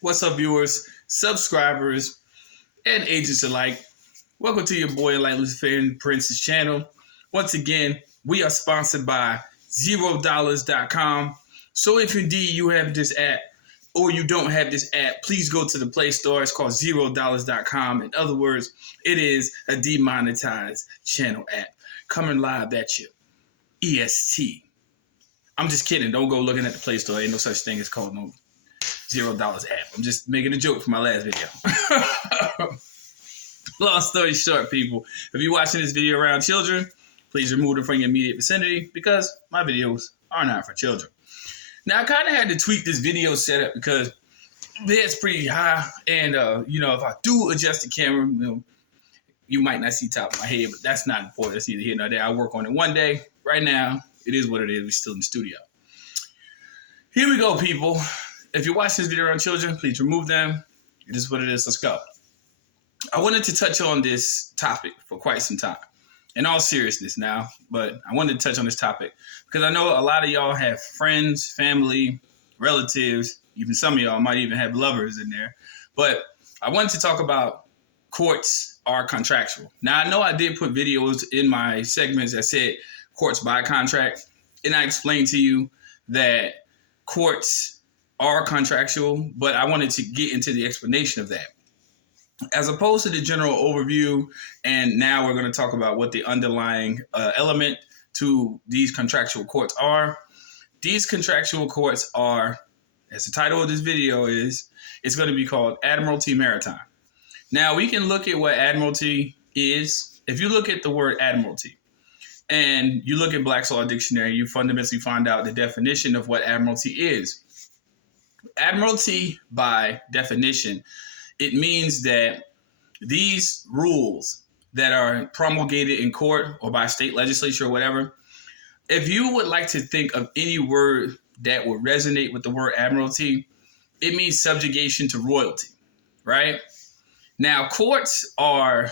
What's up, viewers, subscribers, and agents alike? Welcome to your boy Enlightened Luciferian Prince's channel. Once again, we are sponsored by $0 So if indeed you have this app or you don't have this app, please go to the Play Store. It's called $0. In other words, it is a demonetized channel app coming live at you. EST. I'm just kidding. Don't go looking at the Play Store. Ain't no such thing as called no $0 app. I'm just making a joke for my last video. Long story short, people, if you're watching this video around children, please remove them from your immediate vicinity because my videos are not for children. Now, I kind of had to tweak this video setup because it's pretty high, and if I do adjust the camera, you might not see top of my head, but that's not important. That's neither here nor there. I work on it one day. Right now, it is what it is. We're still in the studio. Here we go, people. If you watch this video around children, please remove them. It is what it is. Let's go. I wanted to touch on this topic for quite some time. In all seriousness now, but I wanted to touch on this topic because I know a lot of y'all have friends, family, relatives, even some of y'all might even have lovers in there. But I wanted to talk about courts are contractual. Now, I know I did put videos in my segments that said courts by contract, and I explained to you that courts are contractual, but I wanted to get into the explanation of that. As opposed to the general overview, and now we're going to talk about what the underlying element to these contractual courts are. These contractual courts are, as the title of this video is, it's going to be called Admiralty Maritime. Now, we can look at what Admiralty is. If you look at the word Admiralty and you look at Black's Law Dictionary, you fundamentally find out the definition of what Admiralty is. Admiralty, by definition, it means that these rules that are promulgated in court or by state legislature or whatever, if you would like to think of any word that would resonate with the word admiralty, it means subjugation to royalty, right? Now, courts are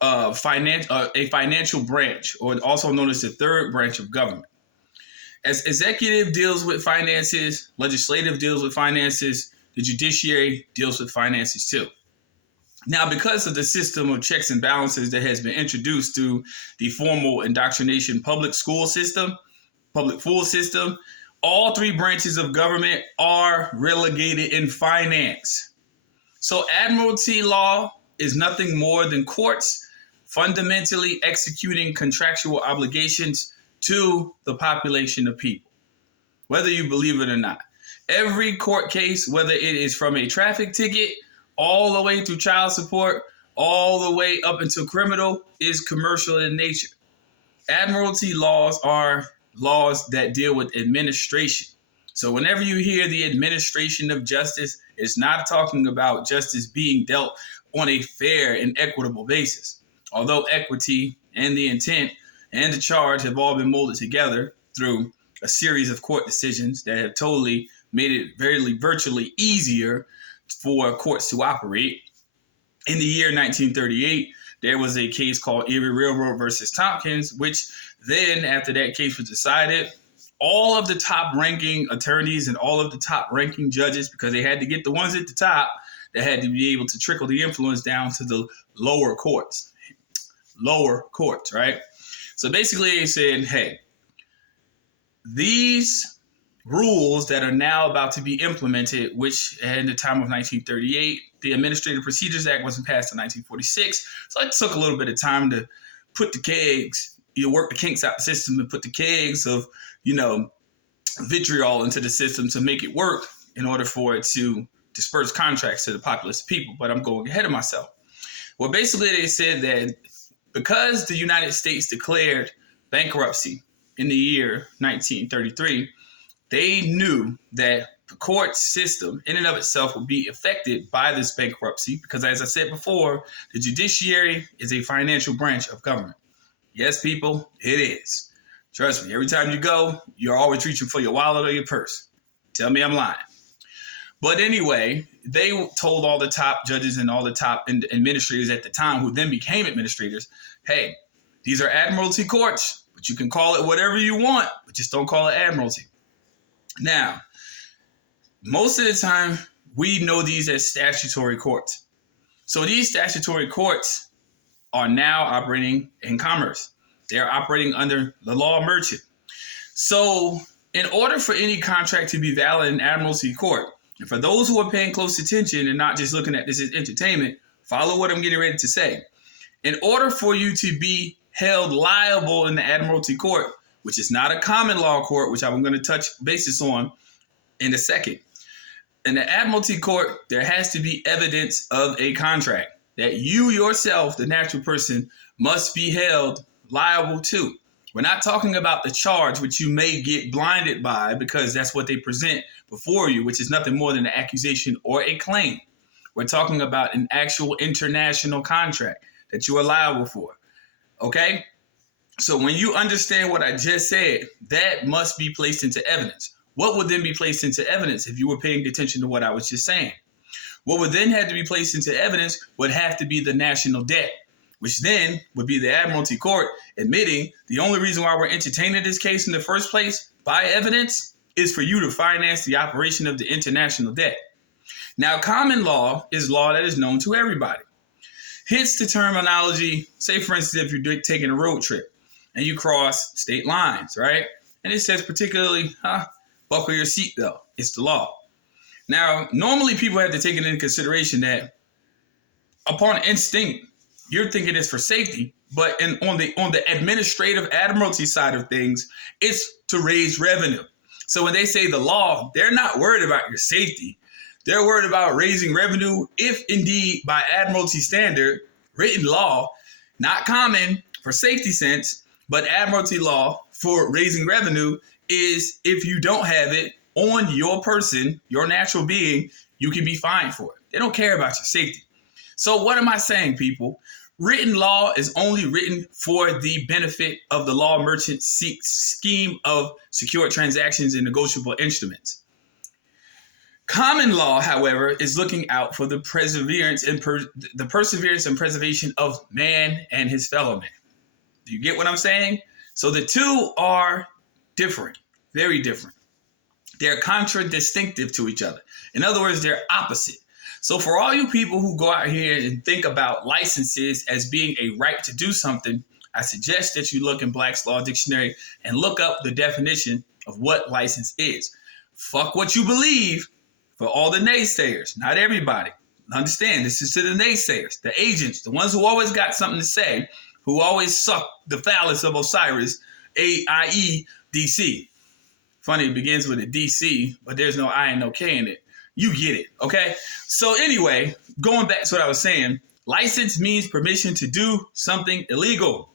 a financial branch, or also known as the third branch of government. As executive deals with finances, legislative deals with finances, the judiciary deals with finances too. Now, because of the system of checks and balances that has been introduced through the formal indoctrination public school system, all three branches of government are relegated in finance. So admiralty law is nothing more than courts fundamentally executing contractual obligations to the population of people, whether you believe it or not. Every court case, whether it is from a traffic ticket all the way through child support, all the way up into criminal, is commercial in nature. Admiralty laws are laws that deal with administration. So whenever you hear the administration of justice, it's not talking about justice being dealt on a fair and equitable basis. Although equity and the intent and the charge have all been molded together through a series of court decisions that have totally made it virtually easier for courts to operate. In the year 1938, there was a case called Erie Railroad versus Tompkins, which then, after that case was decided, all of the top-ranking attorneys and all of the top-ranking judges, because they had to get the ones at the top, that had to be able to trickle the influence down to the lower courts. Right? So basically they said, hey, these rules that are now about to be implemented, which in the time of 1938, the Administrative Procedures Act wasn't passed in 1946. So it took a little bit of time to put the kegs, work the kinks out the system and put the kegs of, vitriol into the system to make it work in order for it to disperse contracts to the populace of people. But I'm going ahead of myself. Well, basically they said that because the United States declared bankruptcy in the year 1933, they knew that the court system in and of itself would be affected by this bankruptcy because, as I said before, the judiciary is a financial branch of government. Yes, people, it is. Trust me, every time you go, you're always reaching for your wallet or your purse. Tell me I'm lying. But anyway, they told all the top judges and all the top administrators at the time, who then became administrators, hey, these are admiralty courts, but you can call it whatever you want, but just don't call it admiralty. Now, most of the time, we know these as statutory courts. So these statutory courts are now operating in commerce. They're operating under the law merchant. So in order for any contract to be valid in Admiralty court, and for those who are paying close attention and not just looking at this as entertainment, follow what I'm getting ready to say. In order for you to be held liable in the Admiralty court, which is not a common law court, which I'm going to touch basis on in a second. In the Admiralty court, there has to be evidence of a contract that you yourself, the natural person, must be held liable to. We're not talking about the charge, which you may get blinded by because that's what they present before you, which is nothing more than an accusation or a claim. We're talking about an actual international contract that you are liable for. Okay? So when you understand what I just said, that must be placed into evidence. What would then be placed into evidence if you were paying attention to what I was just saying? What would then have to be placed into evidence would have to be the national debt, which then would be the Admiralty court admitting the only reason why we're entertaining this case in the first place by evidence is for you to finance the operation of the international debt. Now, common law is law that is known to everybody. Hence the terminology, say for instance, if you're taking a road trip and you cross state lines, right? And it says particularly, buckle your seatbelt. It's the law. Now, normally people have to take it into consideration that upon instinct, you're thinking it's for safety, but on the administrative Admiralty side of things, it's to raise revenue. So when they say the law, they're not worried about your safety. They're worried about raising revenue if indeed by Admiralty standard, written law, not common for safety sense, but Admiralty law for raising revenue is if you don't have it on your person, your natural being, you can be fined for it. They don't care about your safety. So what am I saying, people? Written law is only written for the benefit of the law merchant scheme of secure transactions and negotiable instruments. Common law, however, is looking out for the perseverance and preservation of man and his fellow man. Do you get what I'm saying? So the two are different, very different. They're contradistinctive to each other. In other words, they're opposite. So for all you people who go out here and think about licenses as being a right to do something, I suggest that you look in Black's Law Dictionary and look up the definition of what license is. Fuck what you believe. For all the naysayers, not everybody. Understand, this is to the naysayers, the agents, the ones who always got something to say, who always suck the phallus of Osiris, i.e. DC. Funny, it begins with a DC, but there's no I and no K in it. You get it, okay? So anyway, going back to what I was saying, license means permission to do something illegal.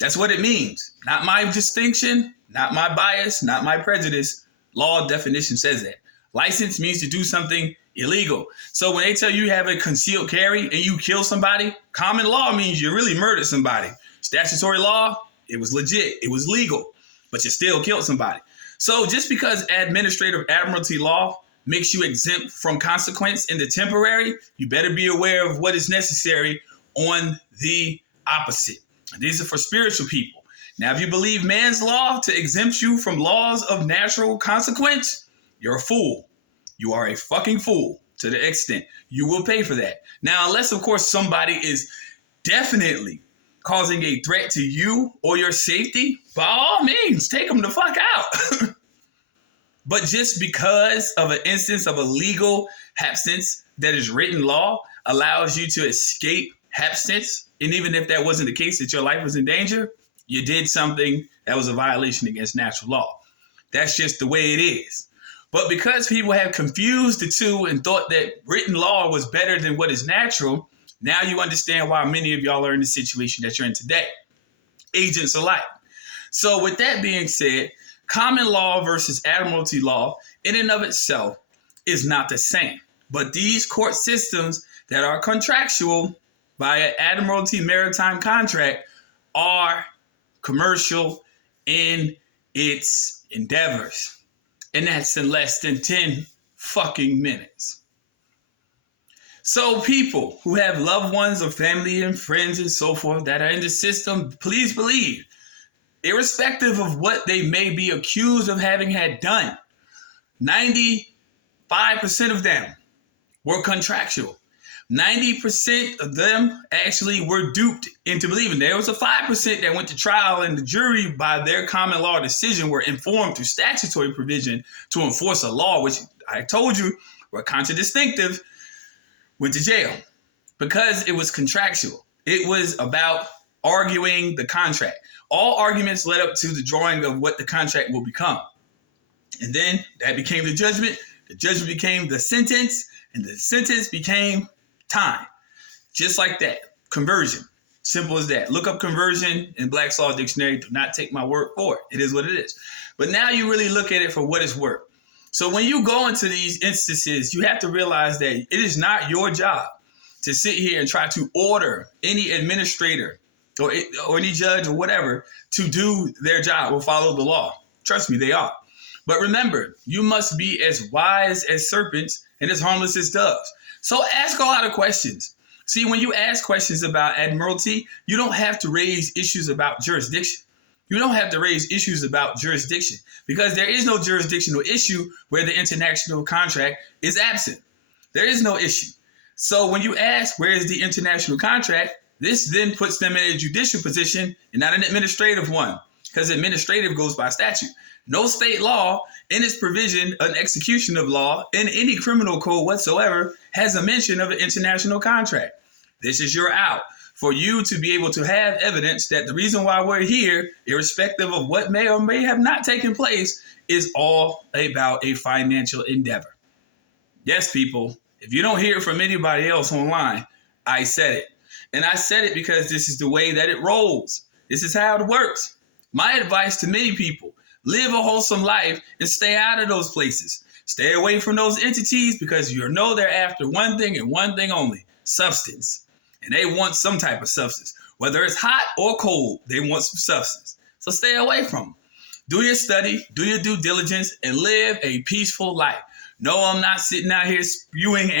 That's what it means. Not my distinction, not my bias, not my prejudice. Law definition says that. License means to do something illegal. So when they tell you have a concealed carry and you kill somebody, common law means you really murdered somebody. Statutory law, it was legit. It was legal, but you still killed somebody. So just because administrative Admiralty law makes you exempt from consequence in the temporary, you better be aware of what is necessary on the opposite. These are for spiritual people. Now, if you believe man's law to exempt you from laws of natural consequence, you're a fool. You are a fucking fool to the extent you will pay for that. Now, unless, of course, somebody is definitely causing a threat to you or your safety, by all means, take them the fuck out. But just because of an instance of a legal absence that is written law allows you to escape absence, and even if that wasn't the case, that your life was in danger, you did something that was a violation against natural law. That's just the way it is. But because people have confused the two and thought that written law was better than what is natural, now you understand why many of y'all are in the situation that you're in today. Agents alike. So with that being said, common law versus Admiralty law in and of itself is not the same. But these court systems that are contractual via Admiralty Maritime contract are commercial in its endeavors. And that's in less than 10 fucking minutes. So people who have loved ones or family and friends and so forth that are in the system, please believe, irrespective of what they may be accused of having had done, 95% 5% of them were contractual. 90% of them actually were duped into believing. There was a 5% that went to trial, and the jury, by their common law decision, were informed through statutory provision to enforce a law, which I told you were contradistinctive, went to jail because it was contractual. It was about arguing the contract. All arguments led up to the drawing of what the contract will become. And then that became the judgment. The judgment became the sentence, and the sentence became time. Just like that. Conversion. Simple as that. Look up conversion in Black's Law Dictionary. Do not take my word for it. It is what it is. But now you really look at it for what it's worth. So when you go into these instances, you have to realize that it is not your job to sit here and try to order any administrator or any judge or whatever to do their job or follow the law. Trust me, they are. But remember, you must be as wise as serpents and as harmless as doves. So ask a lot of questions. See, when you ask questions about Admiralty, you don't have to raise issues about jurisdiction. You don't have to raise issues about jurisdiction because there is no jurisdictional issue where the international contract is absent. There is no issue. So when you ask, where is the international contract, this then puts them in a judicial position and not an administrative one, because administrative goes by statute. No state law in its provision, an execution of law in any criminal code whatsoever has a mention of an international contract. This is your out for you to be able to have evidence that the reason why we're here, irrespective of what may or may have not taken place, is all about a financial endeavor. Yes, people, if you don't hear it from anybody else online, I said it. And I said it because this is the way that it rolls. This is how it works. My advice to many people: live a wholesome life and stay out of those places. Stay away from those entities because you know they're after one thing and one thing only: substance. And they want some type of substance. Whether it's hot or cold, they want some substance. So stay away from them. Do your study, do your due diligence, and live a peaceful life. No, I'm not sitting out here spewing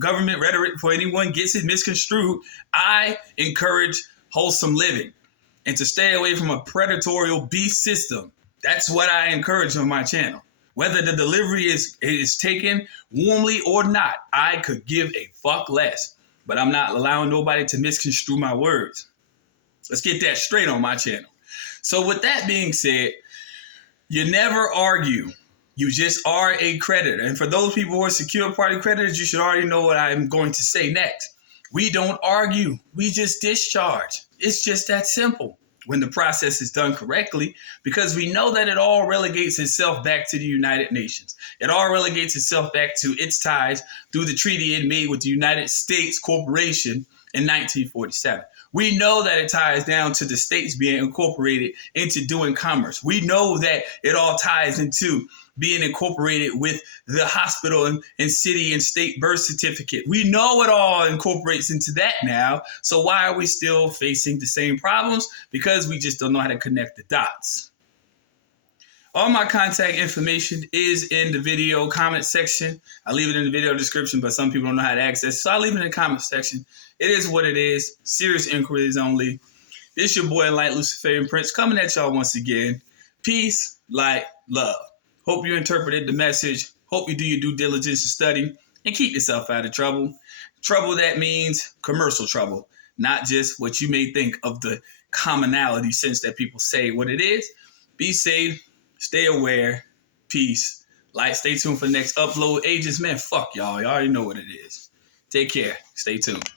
government rhetoric before anyone gets it misconstrued. I encourage wholesome living and to stay away from a predatory beast system. That's what I encourage on my channel. Whether the delivery is taken warmly or not, I could give a fuck less. But I'm not allowing nobody to misconstrue my words. Let's get that straight on my channel. So with that being said, you never argue. You just are a creditor. And for those people who are secure party creditors, you should already know what I'm going to say next. We don't argue. We just discharge. It's just that simple when the process is done correctly, because we know that it all relegates itself back to the United Nations. It all relegates itself back to its ties through the treaty it made with the United States Corporation in 1947. We know that it ties down to the states being incorporated into doing commerce. We know that it all ties into being incorporated with the hospital and city and state birth certificate. We know it all incorporates into that now. So why are we still facing the same problems? Because we just don't know how to connect the dots. All my contact information is in the video comment section. I leave it in the video description, but some people don't know how to access it, so I leave it in the comment section. It is what it is. Serious inquiries only. It's your boy, Enlightened Luciferian Prince, coming at y'all once again. Peace, light, love. Hope you interpreted the message. Hope you do your due diligence and study and keep yourself out of trouble. Trouble that means commercial trouble, not just what you may think of the commonality sense that people say what it is. Be safe. Stay aware. Peace. Light. Stay tuned for the next upload. Agents, man, fuck y'all. Y'all already know what it is. Take care. Stay tuned.